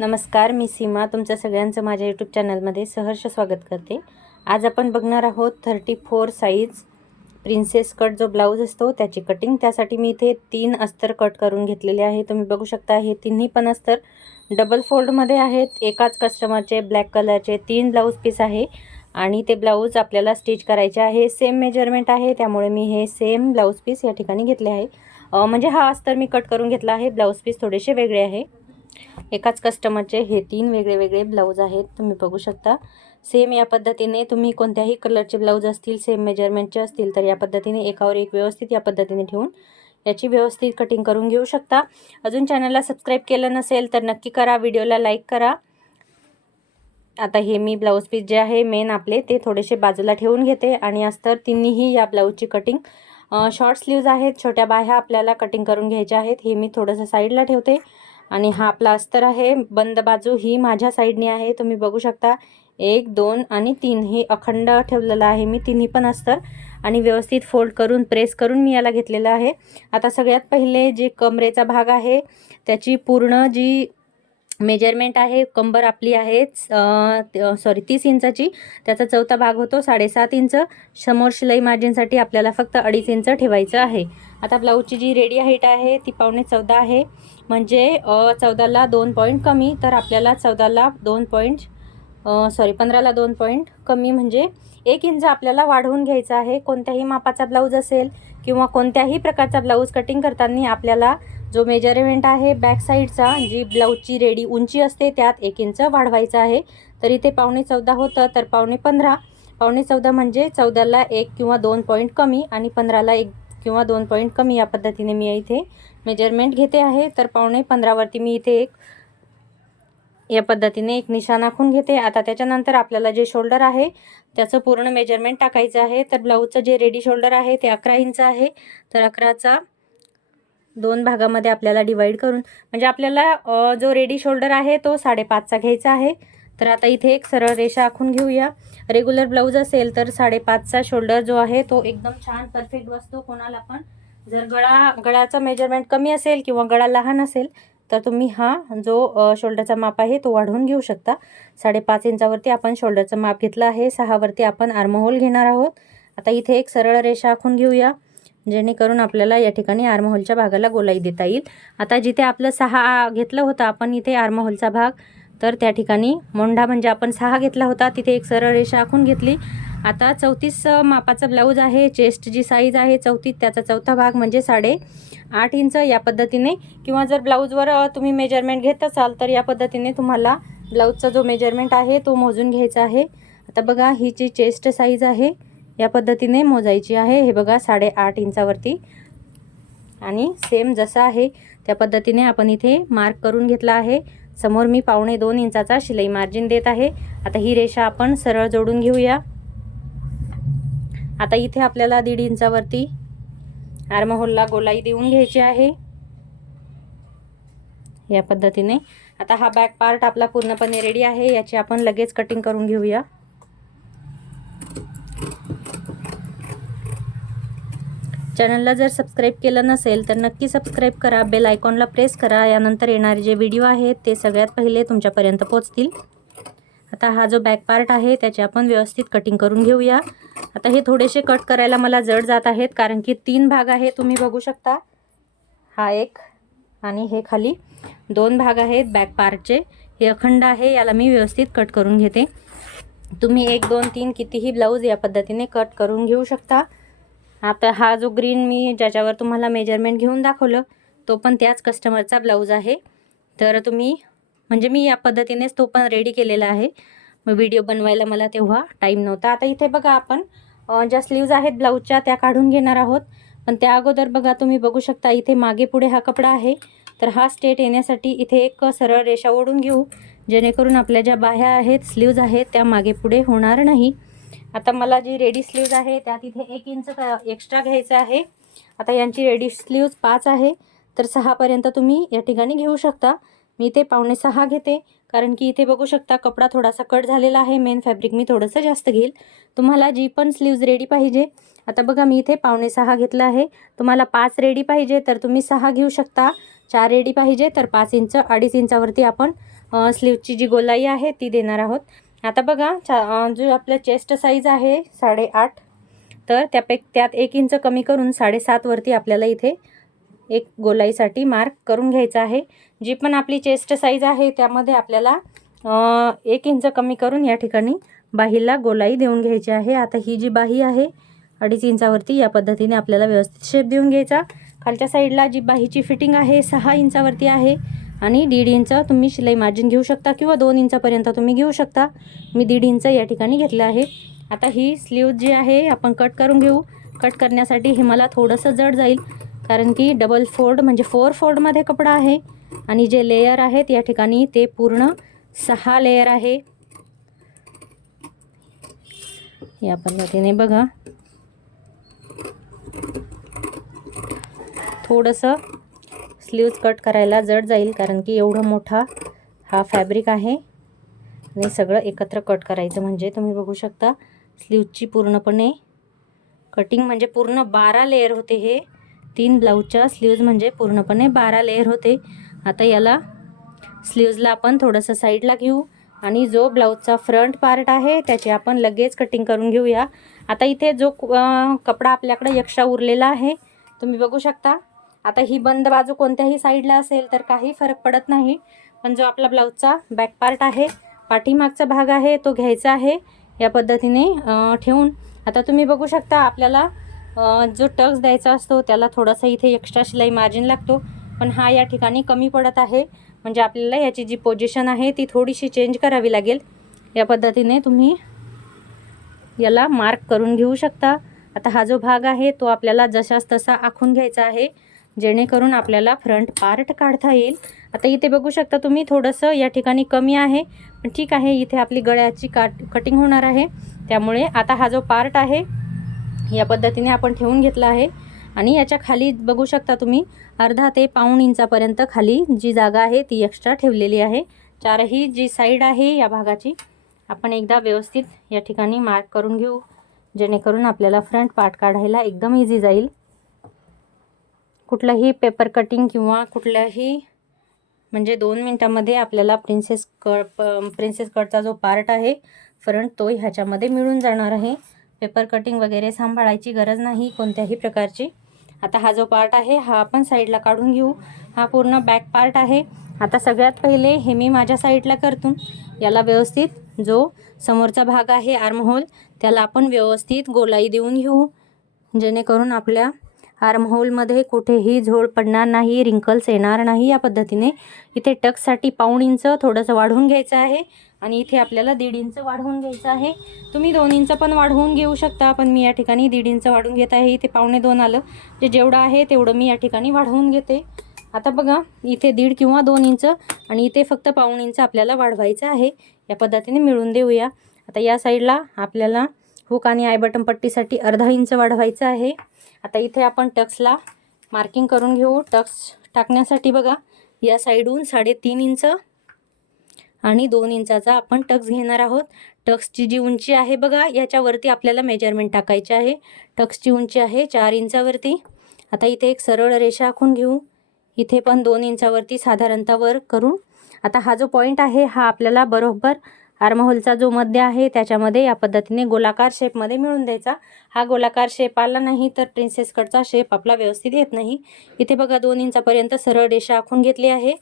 नमस्कार, मी सीमा तुमच्या सगळ्यांचं माझ्या यूट्यूब चॅनलमध्ये सहर्ष स्वागत करते। आज आपण बघणार आहोत 34 साईज प्रिन्सेस कट जो ब्लाऊज असतो त्याची कटिंग। त्यासाठी मी इथे 3 अस्तर कट करून घेतलेले आहे। तुम्ही बघू शकता हे तिन्ही पण अस्तर डबल फोल्डमध्ये आहेत। एकाच कस्टमरचे ब्लॅक कलरचे 3 ब्लाऊज पीस आहे आणि ते ब्लाऊज आपल्याला स्टिच करायचे आहे। सेम मेजरमेंट आहे, त्यामुळे मी हे सेम ब्लाऊज पीस या ठिकाणी घेतले आहे। म्हणजे हा अस्तर मी कट करून घेतला आहे, ब्लाऊज पीस थोडेसे वेगळे आहे। एकाच कस्टमरचे हे 3 वेगळे ब्लाऊज आहेत। तुम्ही बघू शकता सेम या पद्धतीने तुम्ही कोणत्याही कलरचे ब्लाऊज असतील, सेम मेजरमेंटचे असतील तर या पद्धतीने एकावर एक व्यवस्थित या पद्धतीने ठेवून याची व्यवस्थित कटिंग करून घेऊ शकता। अजून चॅनलला सबस्क्राइब केलं नसेल तर नक्की करा, व्हिडिओला लाईक करा। आता हे मी ब्लाऊज पीस जे आहे मेन आपले ते थोडेसे बाजूला ठेवून घेते आणि अस्तर तिन्ही या ब्लाऊजची कटिंग शॉर्ट स्लीव्ज आहेत, छोट्या बाह्या आपल्याला कटिंग करून घ्यायच्या आहेत। हे मी थोडंसं साईडला ठेवते आणि हा आपला अस्तर आहे, बंद बाजू ही माझ्या साईडने आहे। तुम्ही बघू शकता 1 2 आणि 3 हे अखंड ठेवलेलं आहे मी तिन्ही पण अस्तर आणि व्यवस्थित फोल्ड करून प्रेस करून मी याला घेतलेलं आहे। आता सगळ्यात पहिले जे कमरेचा भाग आहे त्याची पूर्ण जी मेजरमेंट आहे, कंबर आपली आहे 30 इंचाची, त्याचा चौथा भाग होतो 7.5 इंच। समोर शिलाई मार्जिनसाठी आपल्याला फक्त 2.5 इंच ठेवायचं आहे। आता ब्लाऊजची जी रेडी हाईट आहे ती 14.25 आहे, म्हणजे 14ला 2 पॉईंट कमी, तर आपल्याला 14ला 15ला 2 पॉईंट कमी म्हणजे 1 इंच आपल्याला वाढवून घ्यायचं आहे। कोणत्याही मापाचा ब्लाऊज असेल किंवा कोणत्याही प्रकारचा ब्लाऊज कटिंग करताना आपल्याला जो मेजरमेंट आहे बॅक साईडचा, जी ब्लाऊजची रेडी उंची असते त्यात 1 इंच वाढवायचा आहे। तर इथे 14.25 होतं, तर 14.25 म्हणजे 14ला 1 किंवा 2 पॉईंट कमी आणि 15ला 1 किंवा 2 पॉईंट कमी या पद्धतीने मी इथे मेजरमेंट घेते आहे। तर 15.25 वरती मी इथे या पद्धतीने एक निशाण आखून घेते। आता त्याच्यानंतर आपल्याला जे शोल्डर आहे त्याचं पूर्ण मेजरमेंट टाकायचं आहे। तर ब्लाऊजचं जे रेडी शोल्डर आहे ते 11 इंच आहे, तर 11चा 2 भागामध्ये आपल्याला डिवाइड करून, म्हणजे आपल्याला जो रेडी शोल्डर आहे तो 5.5चा घ्यायचा आहे। तर आता इथे एक सरळ रेषा आखून घेऊया। रेग्युलर ब्लाऊज असेल तर 5.5चा शोल्डर जो आहे तो एकदम छान परफेक्ट बसतो कोणाला पण। जर गळाचा मेजरमेंट कमी असेल किंवा गळा लहान असेल तर तुम्ही हा जो शोल्डरचा माप आहे तो वाढवून घेऊ शकता। 5.5 इंचावरती आपण शोल्डरचं माप घेतलं आहे, 6 वरती आपण आर्महोल घेणार आहोत। आता इथे एक सरळ रेषा आखून घेऊया, जेणेकरून आपल्याला या ठिकाणी आर्महोलच्या भागाला गोलाई देता येईल। आता जिथे आपलं 6 घेतलं होतं आपण इथे आर्महोलचा भाग, तर त्या ठिकाणी मोंढा म्हणजे आपण 6 घेतला होता, तिथे एक सरळ रेषा आखून घेतली। आता 34 मापाचा ब्लाऊज आहे, चेस्ट जी साईज आहे 34, त्याचा चौथा भाग म्हणजे 8.5 इंच या पद्धतीने, किंवा जर ब्लाऊजवर तुम्ही मेजरमेंट घेत असाल तर या पद्धतीने तुम्हाला ब्लाऊजचा जो मेजरमेंट आहे तो मोजून घ्यायचा आहे। आता बघा ही जी चेस्ट साईज आहे या पद्धतीने मोजायची आहे। हे बघा 8.5 इंचावरती आणि सेम जसा आहे त्या पद्धतीने आपण इथे मार्क करून घेतला आहे। समोर मी 2.25 इंचाचा शिलाई मार्जिन देत आहे। आता ही रेषा आपण सरळ जोडून घेऊया। आता इथे आपल्याला 1.5 इंचावरती आर्महोलला गोलाई देऊन घ्यायची आहे या पद्धतीने। आता हा बॅक पार्ट आपला पूर्णपणे रेडी आहे, याची आपण लगेच कटिंग करून घेऊया। चॅनलला जर सबस्क्राइब केलं नसेल तर नक्की सबस्क्राइब करा, बेल आयकॉनला प्रेस करा, यानंतर येणारे जे व्हिडिओ आहेत ते सगळ्यात पहिले तुमच्यापर्यंत पोहोचतील। आता हा जो बॅक पार्ट आहे त्याची आपण व्यवस्थित कटिंग करून घेऊया। आता हे थोडेसे कट करायला मला जड जात आहेत, कारण की 3 भाग आहे, तुम्ही बघू शकता हा एक आणि हे खाली 2 भाग आहेत बॅक पार्टचे। हे अखंड आहे, याला मी व्यवस्थित कट करून घेते। तुम्ही 1 2 3 कितीही ब्लाऊज या पद्धतीने कट करून घेऊ शकता। आता हा जो ग्रीन मी ज्याच्यावर तुम्हाला मेजरमेंट घेऊन दाखवलं तो पण त्याच कस्टमरचा ब्लाऊज आहे, तर तुम्ही म्हणजे मी या पद्धतीनेच तो पण रेडी केलेला आहे। मग व्हिडिओ बनवायला मला तेव्हा टाईम नव्हता। आता इथे बघा आपण ज्या स्लीव्ज आहेत ब्लाऊजच्या त्या काढून घेणार आहोत, पण त्या अगोदर बघा तुम्ही बघू शकता इथे मागे पुढे हा कपडा आहे, तर हा स्ट्रेट येण्यासाठी इथे एक सरळ रेषा ओढून घेऊ, जेणेकरून आपल्या ज्या बाह्या आहेत स्लीव्ज आहेत त्या मागे पुढे होणार नाही। आता मला जी रेडी स्लीव्ज आहे त्यात इथे 1 इंच एक्स्ट्रा घ्यायचं आहे। आता यांची रेडी स्लीव्ज 5 आहे, तर 6 पर्यंत तुम्ही या ठिकाणी घेऊ शकता। मी इथे 5.25 घेते, कारण की इथे बघू शकता कपडा थोडासा कट झालेला आहे, मेन फॅब्रिक मी थोडंसं जास्त घेईल। तुम्हाला जी पण स्लीव्ज रेडी पाहिजे, आता बघा मी इथे 5.25 घेतला आहे। तुम्हाला 5 रेडी पाहिजे तर तुम्ही 6 घेऊ शकता, 4 रेडी पाहिजे तर 5 इंच 2.5 इंचावरती आपण स्लीवची जी गोलाई आहे ती देणार आहोत. आता बघा जो आपलं चेस्ट साईज आहे 8.5, तर त्यात 1 इंच कमी करून 7.5 वरती आपल्याला इथे एक गोलाईसाठी मार्क करून घ्यायचा आहे. जी पण आपली चेस्ट साईज आहे त्यामध्ये आपल्याला 1 इंच कमी करून या ठिकाणी बाहीला गोलाई देऊन घ्यायची आहे. आता ही जी बाही आहे 2.5 इंचावरती या पद्धतीने आपल्याला व्यवस्थित शेप देऊन घ्यायचा. खालच्या साईडला जी बाहीची फिटिंग आहे 6 इंचावरती आहे आणि 1.5 इंच तुम्ही शिलाई मार्जिन घेऊ शकता किंवा 2 इंचापर्यंत तुम्ही घेऊ शकता. मी 1.5 इंच या ठिकाणी घेतलं आहे. आता ही स्लीव जी आहे आपण कट करून घेऊ. कट करण्यासाठी हे मला थोडंसं जड जाईल, कारण की डबल फोल्ड म्हणजे 4 फोल्डमध्ये कपडा आहे आणि जे लेयर आहेत या ठिकाणी ते पूर्ण 6 लेयर आहे. या पद्धतीने बघा थोडंसं स्लीव्ज कट करायला जड जाईल, कारण की एवढा मोठा हा फॅब्रिक आहे आणि सगळं एकत्र कट करायचं म्हणजे तुम्ही बघू शकता स्लीवची पूर्णपणे कटिंग म्हणजे पूर्ण 12 लेयर होते. हे 3 ब्लाऊजच्या स्लीव्ज म्हणजे पूर्णपणे 12 लेयर होते. आता याला स्लीव्जला आपण थोडंसं साईडला घेऊ आणि जो ब्लाऊजचा फ्रंट पार्ट आहे त्याची आपण लगेच कटिंग करून घेऊया. आता इथे जो कपडा आपल्याकडे एक्स्ट्रा उरलेला आहे तुम्ही बघू शकता. आता ही बंद बाजू कोणत्याही साईडला असेल तर काही फरक पडत नाही, पण जो आपला ब्लाऊजचा बॅक पार्ट आहे पाठीमागचा भाग आहे तो घ्यायचा आहे या पद्धतीने ठेवून. आता तुम्ही बघू शकता आपल्याला जो टक्स द्यायचा असतो त्याला थोडासा इथे एक्स्ट्रा शिलाई मार्जिन लागतो, पण हा या ठिकाणी कमी पडत आहे. म्हणजे आपल्याला याची जी पोझिशन आहे ती थोडीशी चेंज करावी लागेल. या पद्धतीने तुम्ही याला मार्क करून घेऊ शकता. आता हा जो भाग आहे तो आपल्याला जशास तसा आखून घ्यायचा आहे, जेणेकरून आपल्याला फ्रंट पार्ट काढता येईल. आता इथे बघू शकता तुम्ही थोडंसं या ठिकाणी कमी आहे, पण ठीक आहे. इथे आपली गळ्याची कटिंग होणार आहे, त्यामुळे आता हा जो पार्ट आहे या पद्धतीने आपण ठेवून घेतला आहे आणि याच्या खाली बघू शकता तुम्ही अर्धा ते पाऊण इंचापर्यंत खाली जी जागा आहे ती एक्स्ट्रा ठेवलेली आहे. चारही जी साईड आहे या भागाची आपण एकदा व्यवस्थित या ठिकाणी मार्क करून घेऊ, जेणेकरून आपल्याला फ्रंट पार्ट काढायला एकदम इझी जाईल. कुठलंही पेपर कटिंग किंवा कुठल्याही म्हणजे 2 मिनटामध्ये आपल्याला प्रिन्सेस कटचा जो पार्ट आहे फ्रंट तो ह्याच्यामध्ये मिळून जाणार आहे. पेपर कटिंग वगैरे सांभाळायची गरज नाही कोणत्याही प्रकारची. आता हा जो पार्ट आहे हा आपण साईडला काढून घेऊ. हा पूर्ण बॅक पार्ट आहे. आता सगळ्यात पहिले हे मी माझ्या साईडला करतो. याला व्यवस्थित जो समोरचा भाग आहे आर्महोल त्याला आपण व्यवस्थित गोलाई देऊन घेऊ, जेणेकरून आपल्या आर्महोलमध्ये कुठेही झोळ पडणार नाही, रिंकल्स येणार नाही. या पद्धतीने इथे टक्ससाठी पाऊण इंच थोडंसं वाढवून घ्यायचं आहे आणि इथे आपल्याला 1.5 इंच वाढवून घ्यायचं आहे. तुम्ही 2 इंच पण वाढवून घेऊ शकता, पण मी या ठिकाणी 1.5 इंच वाढवून घेत आहे. इथे 1.25 आलं, जेवढं आहे तेवढं मी या ठिकाणी वाढवून घेते. आता बघा इथे 1.5 किंवा 2 इंच आणि इथे फक्त पाऊण इंच आपल्याला वाढवायचं आहे. या पद्धतीने मिळून देऊया. आता या साईडला आपल्याला हुक आणि आय बटन पट्टीसाठी अर्धा इंच वाढवायचं आहे. आता इथे आपण टक्सला मार्किंग करून घेऊ. टक्स टाकण्यासाठी बघा या साईडहून 3.5 इंच आणि 2 इंचाचा आपण टक्स घेणार आहोत. टक्सची जी उंची आहे बघा याच्यावरती आपल्याला मेजरमेंट टाकायचे आहे. टक्सची उंची आहे 4 इंचावरती. आता इथे एक सरळ रेषा आखून घेऊ. इथे पण 2 इंचावरती साधारणतः वर करू. आता हा जो पॉईंट आहे हा आपल्याला बरोबर आर्महोलचा जो मध्य आहे त्याच्यामध्ये या पद्धतीने गोलाकार शेपमध्ये मिळून द्यायचा. हा गोलाकार शेप आला नाही तर प्रिन्सेस कटचा शेप आपला व्यवस्थित येत नाही. इथे बघा 2 इंचापर्यंत सरळ रेषा आखून घेतली आहे.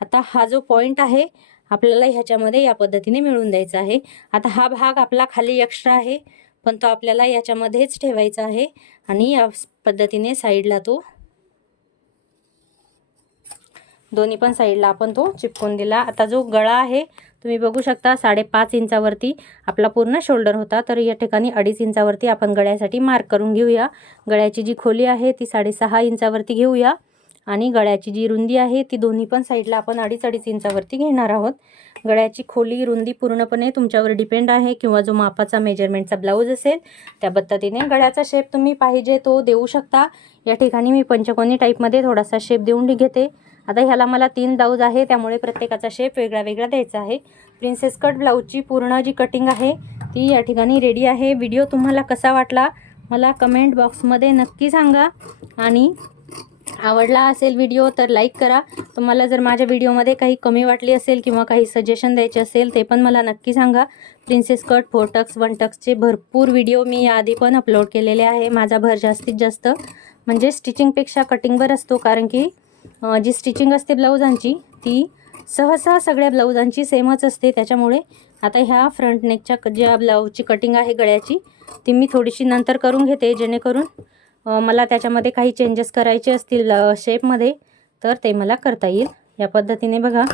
आता हा जो पॉईंट आहे आपल्याला ह्याच्यामध्ये या पद्धतीने मिळून द्यायचा आहे. आता हा भाग आपला खाली एक्स्ट्रा आहे, पण तो आपल्याला याच्यामध्येच ठेवायचा आहे आणि या पद्धतीने साईडला तो दोन्ही पण साईडला आपण तो चिपकून दिला. आता जो गळा आहे तुम्ही बघू शकता 5.5 इंचावरती आपला पूर्ण शोल्डर होता, तर या ठिकाणी 2.5 इंचावरती आपण गळ्यासाठी मार्क करून घेऊया. गळ्याची जी खोली आहे ती 6.5 इंचावरती घेऊया आणि गळ्याची जी रुंदी आहे ती दोन्ही पण साईडला आपण 2.5 इंचावरती घेणार आहोत. गळ्याची खोली रुंदी पूर्णपणे तुमच्यावर डिपेंड आहे, किंवा जो मापाचा मेजरमेंटचा ब्लाऊज असेल त्या पद्धतीने गळ्याचा शेप तुम्ही पाहिजे तो देऊ शकता. या ठिकाणी मी पंचकोनी टाईपमध्ये थोडासा शेप देऊन घेते. आता ह्याला मला 3 ब्लाऊज आहे, त्यामुळे प्रत्येकाचा शेप वेगळा वेगळा द्यायचा आहे. प्रिन्सेस कट ब्लाऊजची पूर्ण जी कटिंग आहे ती या ठिकाणी रेडी आहे. व्हिडिओ तुम्हाला कसा वाटला मला कमेंट बॉक्समध्ये नक्की सांगा आणि आवडला असेल व्हिडिओ तर लाईक करा. तुम्हाला जर माझ्या व्हिडिओमध्ये काही कमी वाटली असेल किंवा काही सजेशन द्यायचे असेल ते पण मला नक्की सांगा. प्रिन्सेस कट 4 टक्स 1 टक्सचे भरपूर व्हिडिओ मी याआधी पण अपलोड केलेले आहे. माझा भर जास्तीत जास्त म्हणजे स्टिचिंगपेक्षा कटिंगवर असतो, कारण की जी स्टिचिंग असते ब्लाऊजांची ती सहसा सगळ्या ब्लाऊजांची सेमच असते. त्याच्यामुळे आता ह्या फ्रंट नेकच्या ज्या ब्लाऊजची कटिंग आहे गळ्याची ती मी थोडीशी नंतर करून घेते, जेणेकरून मला त्याच्यामध्ये काही चेंजेस करायचे असतील शेपमध्ये तर ते मला करता येईल. या पद्धतीने बघा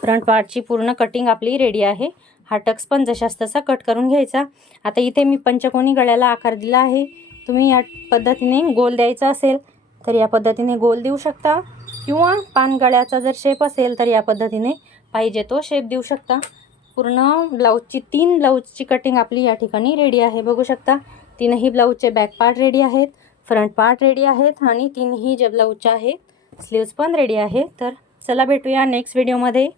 फ्रंट पार्टची पूर्ण कटिंग आपली रेडी आहे. हा टक्स पण जशास तसा कट करून घ्यायचा. आता इथे मी पंचकोनी गळ्याला आकार दिला आहे. तुम्ही या पद्धतीने गोल द्यायचा असेल तर या पद्धतीने गोल देऊ शकता, किंवा पान गळ्याचा जर शेप असेल तर या पद्धतीने पाहिजे तो शेप देऊ शकता. पूर्ण ब्लाऊजची 3 ब्लाऊजची कटिंग आपली या ठिकाणी रेडी आहे. बघू शकता तीनही ब्लाऊजचे बॅक पार्ट रेडी आहेत, फ्रंट पार्ट रेडी आहेत आणि तीनही जे ब्लाऊजचे आहेत स्लीव्स पण रेडी आहे. तर चला भेटूया नेक्स्ट व्हिडिओमध्ये.